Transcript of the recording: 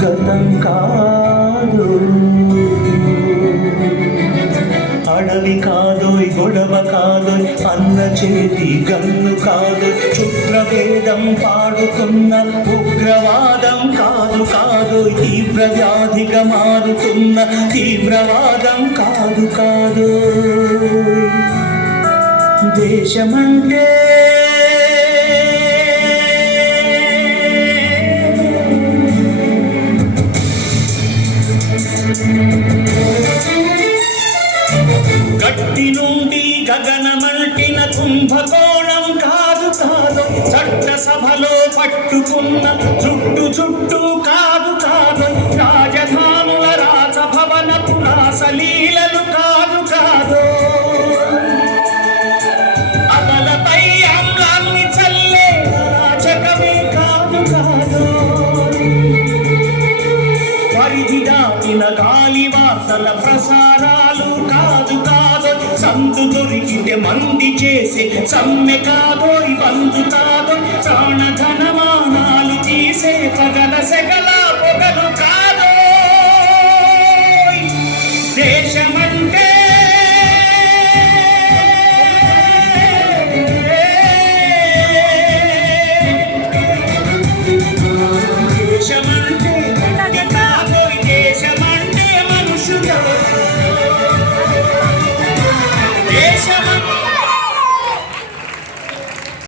గతం కాదు, అడవి కాదోయ్ గొడవ కాదోయ్ అన్న చేతి గన్ను కాదు, క్షుద్రవేదం పాడుతున్న ఉగ్రవాదం కాదు కాదు, తీవ్ర వ్యాధిగా మారుతున్న తీవ్రవాదం కాదు కాదు. దేశమంటే గట్టి నుండి గగనమంటిన కుంభకోణం కాదు కాదు, చట్టసభలో పట్టుకున్న చుట్టు చుట్టూ కాదు కాదు, రాజధానుల రాజభవన పురాసలీలలు కాదు కాదు, అమలపై అమ్లాన్ని చల్లే రాజకమే కాదు కాదు, పరిధి దాటిన గాలి వాసల ప్రసారాలు కాదు కాదు, సందు దొరికితే మంది చేసే సమ్మె కాదోయ్ బంధు కాదు, ప్రాణధనమానాలు తీసే పగల సెగల పొగలు కాదు. దేశమంటే దేశమంటే కాదోయ్, దేశమంటే మనుషులు, దేశమంటే